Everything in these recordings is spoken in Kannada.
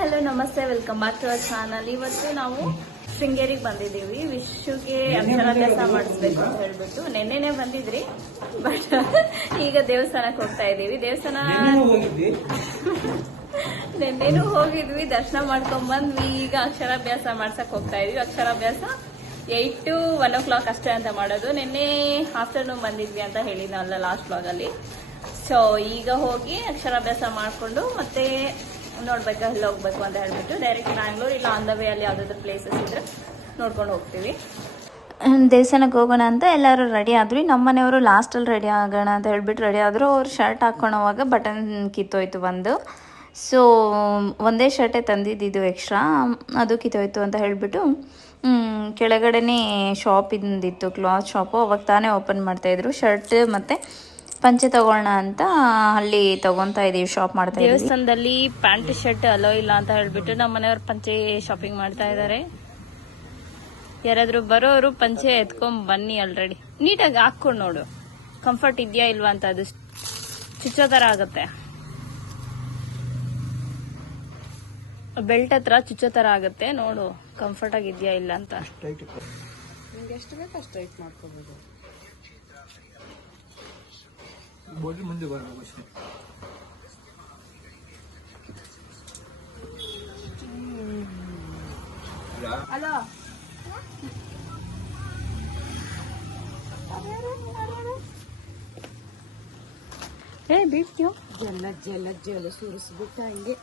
ಹಲೋ ನಮಸ್ತೆ, welcome back to our channel. ಇವತ್ತು ನಾವು ಶೃಂಗೇರಿಗೆ ಬಂದಿದ್ದೀವಿ. ವಿಶ್ವಗೆ ಅಕ್ಷರಾಭ್ಯಾಸ ಮಾಡಿಸ್ಬೇಕು ಅಂತ ಹೇಳ್ಬಿಟ್ಟು ನೆನ್ನೆನೆ ಬಂದಿದ್ರಿ, ಬಟ್ ಈಗ ದೇವಸ್ಥಾನಕ್ಕೆ ಹೋಗ್ತಾ ಇದ್ದೀವಿ. ನೆನ್ನೆನೂ ಹೋಗಿದ್ವಿ, ದರ್ಶನ ಮಾಡ್ಕೊಂಡ್ ಬಂದ್ವಿ. ಈಗ ಅಕ್ಷರಾಭ್ಯಾಸ ಮಾಡ್ಸಕ್ ಹೋಗ್ತಾ ಇದೀವಿ. ಅಕ್ಷರಾಭ್ಯಾಸ 8 to 1 o'clock ಅಷ್ಟೇ ಅಂತ ಮಾಡೋದು. ನಿನ್ನೆ ಆಫ್ಟರ್ನೂನ್ ಬಂದಿದ್ವಿ ಅಂತ ಹೇಳಿದ್ನಲ್ಲ ಲಾಸ್ಟ್ ಬ್ಲಾಗ್ ಅಲ್ಲಿ. ಸೊ ಈಗ ಹೋಗಿ ಅಕ್ಷರಾಭ್ಯಾಸ ಮಾಡ್ಕೊಂಡು ಮತ್ತೆ ನೋಡ್ಬೇಕು, ಅಲ್ಲಿ ಹೋಗ್ಬೇಕು ಅಂತ ಹೇಳ್ಬಿಟ್ಟು ಡೈರೆಕ್ಟ್ ಬ್ಯಾಂಗ್ಳೂರ್ ಇಲ್ಲ ಆನ್ ದ ವೇ ಅಲ್ಲಿ ಯಾವ್ದಾದ್ರು ಪ್ಲೇಸಸ್ ಇದ್ರೆ ನೋಡ್ಕೊಂಡು ಹೋಗ್ತೀವಿ. ದೇವಸ್ಥಾನಕ್ಕೆ ಹೋಗೋಣ ಅಂತ ಎಲ್ಲರೂ ರೆಡಿ ಆದ್ವಿ. ನಮ್ಮ ಮನೆಯವರು ಲಾಸ್ಟಲ್ಲಿ ರೆಡಿ ಆಗೋಣ ಅಂತ ಹೇಳ್ಬಿಟ್ಟು ರೆಡಿ ಆದರು. ಅವ್ರು ಶರ್ಟ್ ಹಾಕ್ಕೊಳೋವಾಗ ಬಟನ್ ಕಿತ್ತೋಯ್ತು ಒಂದು. ಸೊ ಒಂದೇ ಶರ್ಟೇ ತಂದಿದ್ದು ಎಕ್ಸ್ಟ್ರಾ, ಅದು ಕಿತ್ತೋಯ್ತು ಅಂತ ಹೇಳಿಬಿಟ್ಟು ಕೆಳಗಡೆನೇ ಶಾಪ್ ಇಂದಿತ್ತು, ಕ್ಲಾತ್ ಶಾಪು. ಅವಾಗ ತಾನೇ ಓಪನ್ ಮಾಡ್ತಾಯಿದ್ರು. ಶರ್ಟ್ ಮತ್ತು ಪಂಚೆ ತಗೊಳ್ಳೋಣ ಅಂತ ಅಲ್ಲಿ ತಗೊತಾ ಇದೀವಿ, ಶಾಪ್ ಮಾಡ್ತಾ ಇದೀವಿ. ದೇವಸ್ಥಾನದಲ್ಲಿ ಪ್ಯಾಂಟ್ ಶರ್ಟ್ ಅಲೋ ಇಲ್ಲ ಅಂತ ಹೇಳ್ಬಿಟ್ಟು ನಮ್ಮ ಮನೆಯವ್ರ ಪಂಚೆ ಶಾಪಿಂಗ್ ಮಾಡ್ತಾ ಇದ್ದಾರೆ. ಯಾರಾದ್ರೂ ಬರೋರು ಪಂಚೆ ಎತ್ಕೊಂಡ್ ಬನ್ನಿ, ಆಲ್ರೆಡಿ ನೀಟಾಗಿ ಹಾಕೊಂಡು ನೋಡು, ಕಂಫರ್ಟ್ ಇದೆಯಾ ಇಲ್ವಾ ಅಂತ. ಅದು ಚುಚ್ಚೋ ತರ ಆಗುತ್ತೆ, ಬೆಲ್ಟ್ ಹತ್ರ ಚುಚ್ಚೋ ತರ ಆಗುತ್ತೆ. ನೋಡು ಕಂಫರ್ಟ್ ಆಗಿದ್ಯಾ ಇಲ್ಲ ಅಂತ. ಎಷ್ಟು ಬೇಕು ಅಷ್ಟು ಟೈಟ್ ಮಾಡ್ಕೋಬಹುದು. ಮುಂದೆ ಬರಬೇಕು ಅಷ್ಟೇ. ಹಲೋ, ಏ ಬೀಳ್ತೀಯೋ? ಜಲ ಜಲ ಜಲ ಸುರಿಸ್ಬಿಟ್ಟು ಹಂಗೆ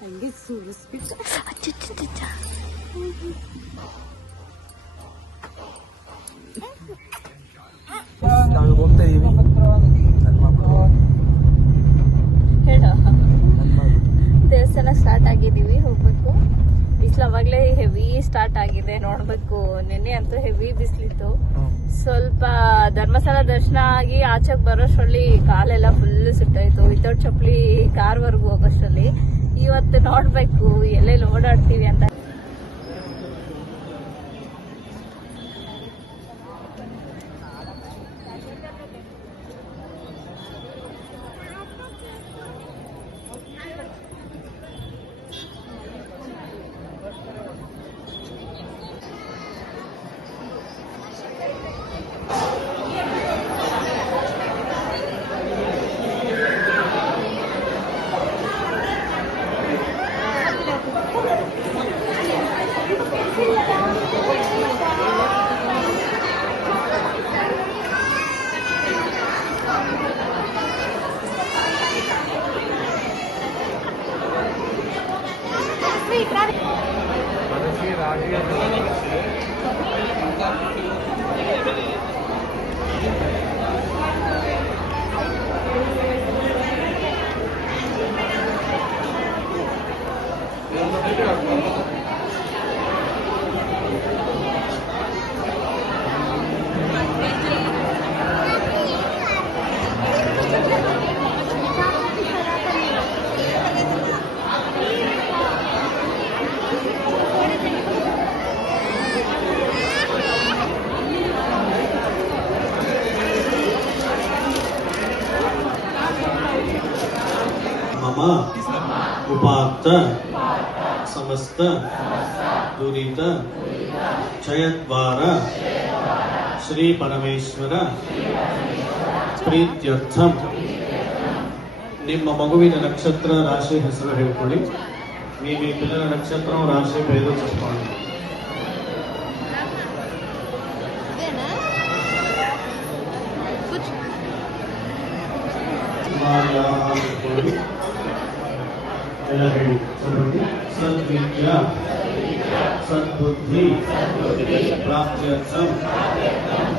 ಹಂಗೆ ಸುರಿಸ್ಬಿಟ್ಟು ನಾವು ಹೋಗ್ತಾ ಇದೀವಿ. ಹೇಳ, ದೇವಸ್ಥಾನ ಸ್ಟಾರ್ಟ್ ಆಗಿದೀವಿ, ಹೋಗ್ಬೇಕು. ಬಿಸಿಲು ಅವಾಗ್ಲೇ ಹೆವಿ ಸ್ಟಾರ್ಟ್ ಆಗಿದೆ, ನೋಡ್ಬೇಕು. ನಿನ್ನೆ ಅಂತೂ ಹೆವಿ ಬಿಸಿಲಿತ್ತು. ಸ್ವಲ್ಪ ಧರ್ಮಸ್ಥಳ ದರ್ಶನ ಆಗಿ ಆಚೆಗೆ ಬರೋಷ್ಟರಲ್ಲಿ ಕಾಲೆಲ್ಲ ಫುಲ್ ಸುಟ್ಟೋಯ್ತು, ವಿತೌಟ್ ಚಪ್ಪಲಿ ಕಾರ್ವರೆಗೂ ಹೋಗೋಷ್ಟರಲ್ಲಿ. ಇವತ್ತು ನೋಡ್ಬೇಕು ಎಲ್ಲೆಲ್ಲಿ ಓಡಾಡ್ತೀವಿ ಅಂತ. उपात्त समस्त दुरित क्षयद्वार श्री परमेश्वर प्रीत्यर्थम ನಿಮ್ಮ ಮಗುವಿನ ನಕ್ಷತ್ರ ರಾಶಿ ಹೆಸರು ಹೇಳ್ಕೊಳ್ಳಿ. మీ పిల్లల నక్షత్రం రాశి పేరు చెప్పండి. सद्विद्या सद्बुद्धि प्राप्त्यर्थम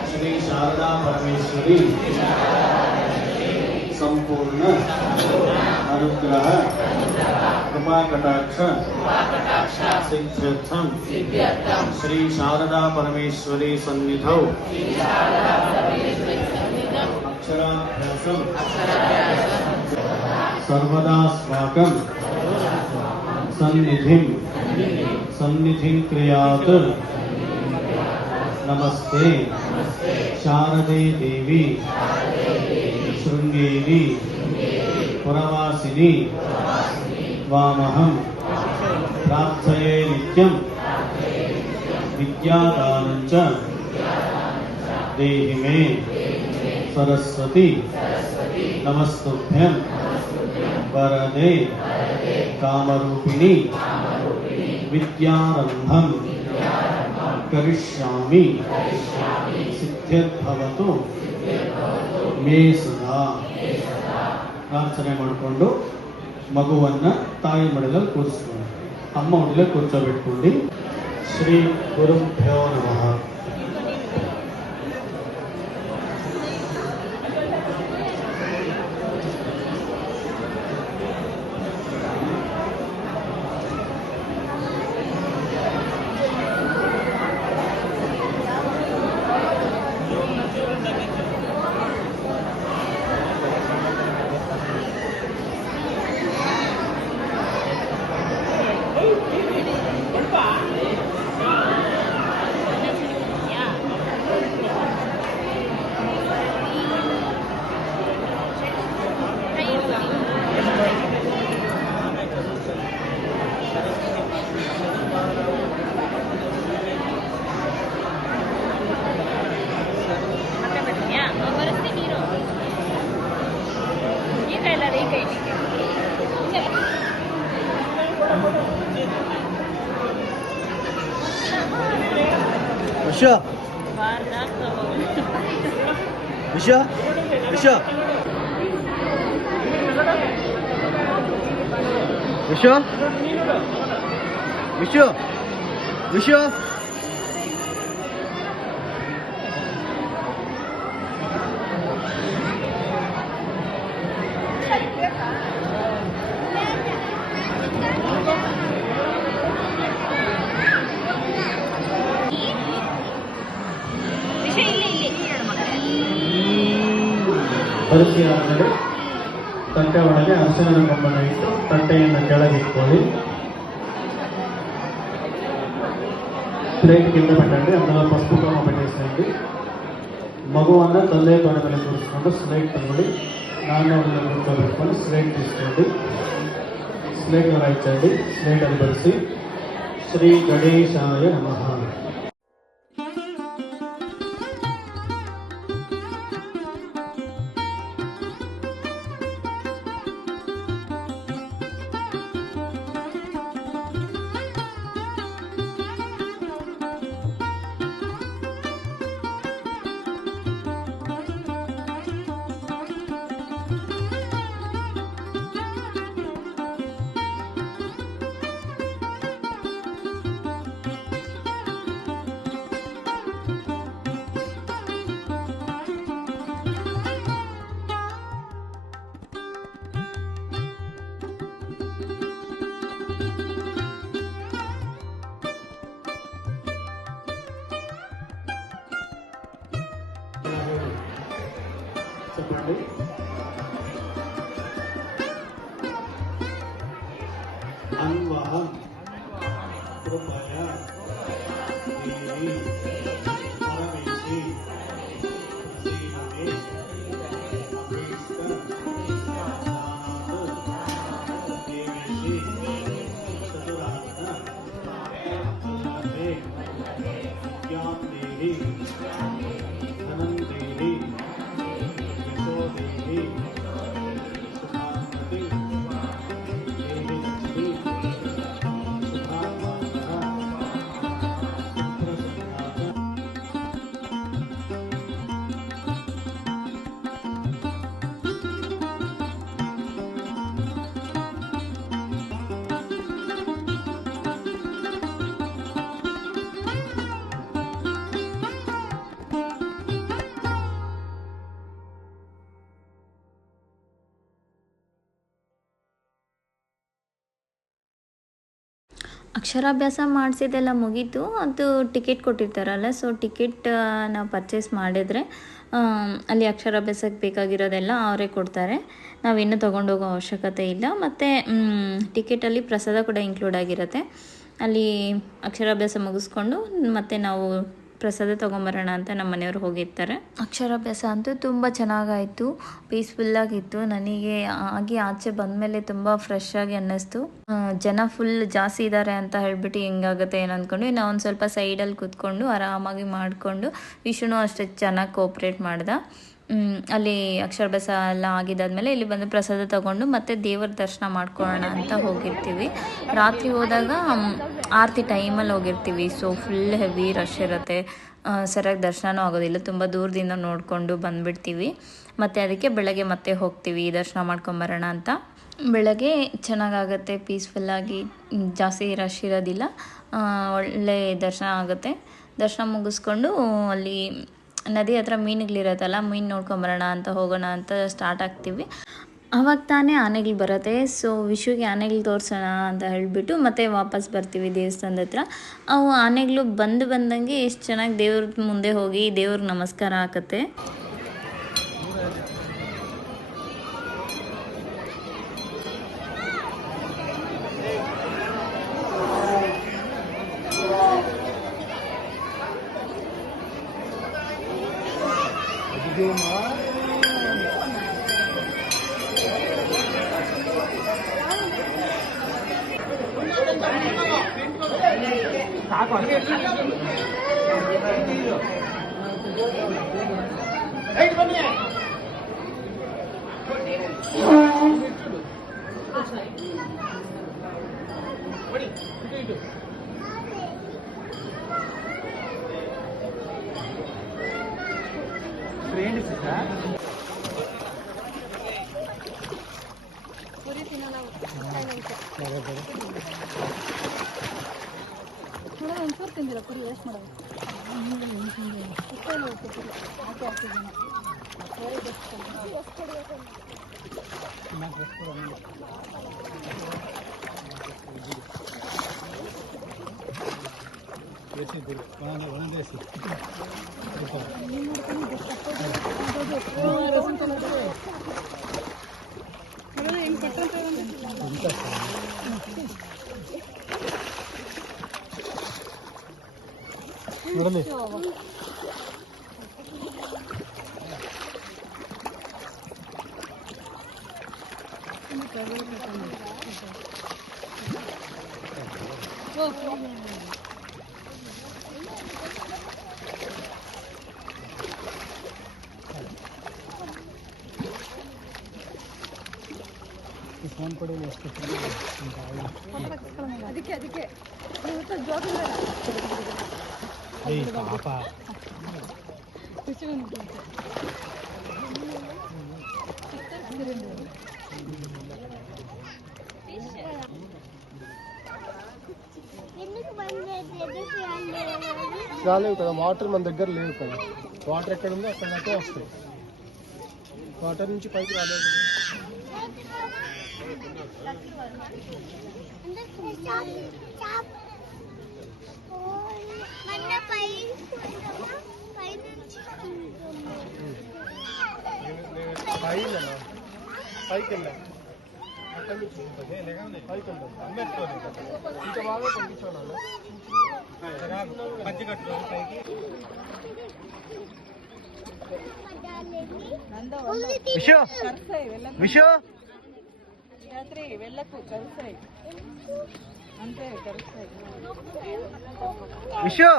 श्री शारदा परमेश्वरी संपूर्ण अनुग्रह कृपा कटाक्ष सिद्ध्यर्थम श्री शारदा परमेश्वरी सन्निधौ अक्षराभ्यासम सर्वदा स्वाकं सन्निधिं क्रियात. नमस्ते शारदे देवी शृंगेरी पुरवासिनी वामहं ಪ್ರಾರ್ಥಯೇ ನಿತ್ಯಂ ವಿದ್ಯಾದಾನಂ ಚ ದೇಹಿ ಮೇ ಸರಸ್ವತಿ ನಮಸ್ತುಭ್ಯಂ ವರದೆ ಕಾಮರೂಪಿಣಿ ವಿದ್ಯಾರಂಭಂ ಕರಿಷ್ಯಾಮಿ ಸಿದ್ಧ್ಯದ್ಭವತು ಮೇ ಸದಾ. ಪ್ರಾರ್ಥನೆ ಮಾಡಿಕೊಂಡು ಮಗುವನ್ನ ತಾಯಿ ಮಡಿಲಲ್ಲಿ ಕೂರಿಸ್ಕೊಂಡು ಅಮ್ಮ ಮಡಿಲಲ್ಲಿ ಕೂರ್ಚೋಬಿಟ್ಕೊಂಡು ಶ್ರೀ ಗುರುಭ್ಯೋ ನಮಃ. ವಿಷ ವಿಷ ವಿಷ ವಿಷ ವಿಷ ವಿಷ ಪರಿಚಯ ಆದಮೇಲೆ ತಟ್ಟೆ ಒಳಗೆ ಅರಿಶಿಣದ ಕೊಂಬನ ಇಟ್ಟು ತಟ್ಟೆಯನ್ನು ಕೆಳಗಿಟ್ಕೊಳ್ಳಿ. ప్లేట్ కింద పెట్టండి. అందులో పసుపు కొమ్మ పెట్టేసేయండి. మగువన్న తల్లి తోడ మీద కూర్చుకుంటూ స్లేట్ తగ్గుడి నాన్న కూర్చోబెట్టుకొని స్లేట్ తీసుకోండి. స్లేట్ రాయించండి. స్లేట్ అని పరిచి శ్రీ గణేశాయ నమః. చెప్పండి. అన్వహం కృపయా దేవి పరమేశి శ్రీమతే అభీష్ట జ్ఞానాత్ దేవేశి చతురాత్మ శ్రీమతే విద్యాం దేవి ధనం దేవి దేవి సుధామతి దేవి లక్ష్మి సుధామాత సుప్రసన్నాత ಅಕ್ಷರಾಭ್ಯಾಸ ಮಾಡಿಸಿದ್ದೆಲ್ಲ ಮುಗೀತು. ಅದು ಟಿಕೆಟ್ ಕೊಟ್ಟಿರ್ತಾರಲ್ಲ, ಸೊ ಟಿಕೆಟ್ ನಾವು ಪರ್ಚೇಸ್ ಮಾಡಿದರೆ ಅಲ್ಲಿ ಅಕ್ಷರಾಭ್ಯಾಸಕ್ಕೆ ಬೇಕಾಗಿರೋದೆಲ್ಲ ಅವರೇ ಕೊಡ್ತಾರೆ. ನಾವಿನ್ನೂ ತೊಗೊಂಡೋಗೋ ಅವಶ್ಯಕತೆ ಇಲ್ಲ. ಮತ್ತು ಟಿಕೆಟಲ್ಲಿ ಪ್ರಸಾದ ಕೂಡ ಇನ್ಕ್ಲೂಡ್ ಆಗಿರುತ್ತೆ. ಅಲ್ಲಿ ಅಕ್ಷರಾಭ್ಯಾಸ ಮುಗಿಸ್ಕೊಂಡು ಮತ್ತು ನಾವು ಪ್ರಸಾದ ತೊಗೊಂಬರೋಣ ಅಂತ ನಮ್ಮ ಮನೆಯವರು ಹೋಗಿರ್ತಾರೆ. ಅಕ್ಷರಾಭ್ಯಾಸ ಅಂತೂ ತುಂಬ ಚೆನ್ನಾಗಾಯಿತು, ಪೀಸ್ಫುಲ್ಲಾಗಿತ್ತು. ನನಗೆ ಆಚೆ ಬಂದಮೇಲೆ ತುಂಬ ಫ್ರೆಶ್ ಆಗಿ ಅನ್ನಿಸ್ತು. ಜನ ಫುಲ್ ಜಾಸ್ತಿ ಇದ್ದಾರೆ ಅಂತ ಹೇಳ್ಬಿಟ್ಟು ಹೆಂಗಾಗುತ್ತೆ ಏನು ಅಂದ್ಕೊಂಡು ನಾವು ಒಂದು ಸ್ವಲ್ಪ ಸೈಡಲ್ಲಿ ಕೂತ್ಕೊಂಡು ಆರಾಮಾಗಿ ಮಾಡಿಕೊಂಡು ವಿಷ್ಣು ಅಷ್ಟೇ ಚೆನ್ನಾಗಿ ಕೋಪ್ರೇಟ್ ಮಾಡ್ದೆ. ಅಲ್ಲಿ ಅಕ್ಷರಾಭ್ಯಾಸ ಎಲ್ಲ ಆಗಿದ್ದಾದಮೇಲೆ ಇಲ್ಲಿ ಬಂದು ಪ್ರಸಾದ ತಗೊಂಡು ಮತ್ತೆ ದೇವರ ದರ್ಶನ ಮಾಡ್ಕೊಳ್ಳೋಣ ಅಂತ ಹೋಗಿರ್ತೀವಿ. ರಾತ್ರಿ ಹೋದಾಗ ಆರತಿ ಟೈಮಲ್ಲಿ ಹೋಗಿರ್ತೀವಿ. ಸೊ ಫುಲ್ ಹೆವಿ ರಶ್ ಇರುತ್ತೆ, ಸರಿಯಾಗಿ ದರ್ಶನವೂ ಆಗೋದಿಲ್ಲ, ತುಂಬ ದೂರದಿಂದ ನೋಡಿಕೊಂಡು ಬಂದುಬಿಡ್ತೀವಿ. ಮತ್ತು ಅದಕ್ಕೆ ಬೆಳಗ್ಗೆ ಮತ್ತೆ ಹೋಗ್ತೀವಿ ದರ್ಶನ ಮಾಡ್ಕೊಂಬರೋಣ ಅಂತ. ಬೆಳಗ್ಗೆ ಚೆನ್ನಾಗಾಗತ್ತೆ, ಪೀಸ್ಫುಲ್ಲಾಗಿ, ಜಾಸ್ತಿ ರಶ್ ಇರೋದಿಲ್ಲ, ಒಳ್ಳೆ ದರ್ಶನ ಆಗುತ್ತೆ. ದರ್ಶನ ಮುಗಿಸ್ಕೊಂಡು ಅಲ್ಲಿ ನದಿ ಹತ್ರ ಮೀನುಗಳಿರತ್ತಲ್ಲ, ಮೀನು ನೋಡ್ಕೊಂಬರೋಣ ಅಂತ ಹೋಗೋಣ ಅಂತ ಸ್ಟಾರ್ಟ್ ಆಗ್ತೀವಿ. ಅವಾಗ ತಾನೇ ಆನೆಗಳು ಬರುತ್ತೆ. ಸೊ ವಿಷುಗೆ ಆನೆಗಳು ತೋರಿಸೋಣ ಅಂತ ಹೇಳಿಬಿಟ್ಟು ಮತ್ತೆ ವಾಪಸ್ ಬರ್ತೀವಿ ದೇವಸ್ಥಾನದ ಹತ್ರ. ಅವು ಆನೆಗಳು ಬಂದಂಗೆ ಎಷ್ಟು ಚೆನ್ನಾಗಿ ದೇವ್ರ ಮುಂದೆ ಹೋಗಿ ದೇವ್ರಿಗೆ ನಮಸ್ಕಾರ ಹಾಕತ್ತೆ. ನೋಡಲಿ ಫೋನ್ ಕೊಡಿ ಎಷ್ಟು ಅದಕ್ಕೆ ಪಾಪ రాలేవు కదా, వాటర్ మన దగ్గర లేవు కదా. వాటర్ ఎక్కడ ఉందో అక్కడ దాకా వస్తాయి. వాటర్ నుంచి పైకి రాలేదు. పైకి వెళ్ళా అక్కడ నుంచి పైకి వెళ్దాం అందరితో ఇంకా బాగా పంపించాలి. మధ్యకట్టు పైకి విషు విషు రాత్రి వెళ్ళకు కలుస్తాయి అంతే కలుస్తాయి. విషు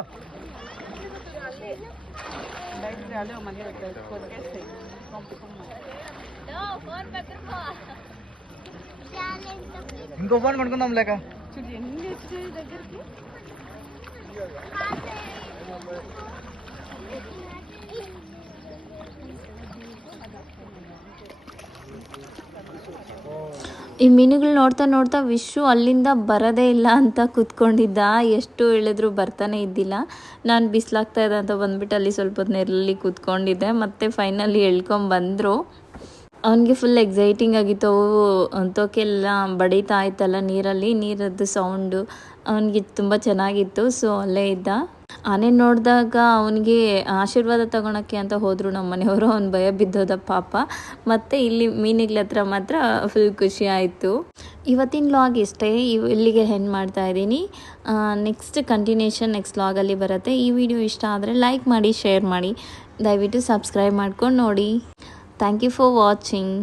బయట రాలే మళ్ళీ కొరికేస్తాయి. ఇంకో ఫోన్ కొనుక్కుందాం లేక చూడు ఎన్ని వచ్చాయి దగ్గరికి. ಈ ಮೀನುಗಳು ನೋಡ್ತಾ ನೋಡ್ತಾ ವಿಶು ಅಲ್ಲಿಂದ ಬರೋದೇ ಇಲ್ಲ ಅಂತ ಕೂತ್ಕೊಂಡಿದ್ದ. ಎಷ್ಟು ಹೇಳಿದ್ರು ಬರ್ತಾನೆ ಇದ್ದಿಲ್ಲ. ನಾನು ಬಿಸಿಲಾಗ್ತಾ ಇದೆ ಅಂತ ಬಂದ್ಬಿಟ್ಟು ಅಲ್ಲಿ ಸ್ವಲ್ಪ ಹೊತ್ತು ನೆರಳಲ್ಲಿ ಕೂತ್ಕೊಂಡಿದ್ದೆ. ಮತ್ತು ಫೈನಲಿ ಎಳ್ಕೊಂಬಂದರು. ಅವನಿಗೆ ಫುಲ್ ಎಕ್ಸೈಟಿಂಗ್ ಆಗಿತ್ತು. ತೊಕೆಲ್ಲ ಬಡಿತಾ ಇತ್ತಲ್ಲ ನೀರಲ್ಲಿ, ನೀರದ್ದು ಸೌಂಡು ಅವನಿಗೆ ತುಂಬ ಚೆನ್ನಾಗಿತ್ತು. ಸೊ ಅಲ್ಲೇ ಇದ್ದ. ಆನೆ ನೋಡಿದಾಗ ಅವನಿಗೆ ಆಶೀರ್ವಾದ ತಗೊಳಕ್ಕೆ ಅಂತ ಹೋದರು ನಮ್ಮ ಮನೆಯವರು. ಅವ್ನು ಭಯ ಬಿದ್ದೋದ ಪಾಪ. ಮತ್ತು ಇಲ್ಲಿ ಮೀನುಗಳ ಹತ್ರ ಮಾತ್ರ ಫುಲ್ ಖುಷಿ ಆಯಿತು. ಇವತ್ತಿನ ವ್ಲಾಗ್ ಇಷ್ಟೇ, ಇಲ್ಲಿಗೆ ಹೆಣ್ಣು ಮಾಡ್ತಾ ಇದ್ದೀನಿ. ನೆಕ್ಸ್ಟ್ ಕಂಟಿನ್ಯೂಷನ್ ನೆಕ್ಸ್ಟ್ ವ್ಲಾಗಲ್ಲಿ ಬರುತ್ತೆ. ಈ ವಿಡಿಯೋ ಇಷ್ಟ ಆದರೆ ಲೈಕ್ ಮಾಡಿ, ಶೇರ್ ಮಾಡಿ, ದಯವಿಟ್ಟು ಸಬ್ಸ್ಕ್ರೈಬ್ ಮಾಡ್ಕೊಂಡು ನೋಡಿ. Thank you for watching.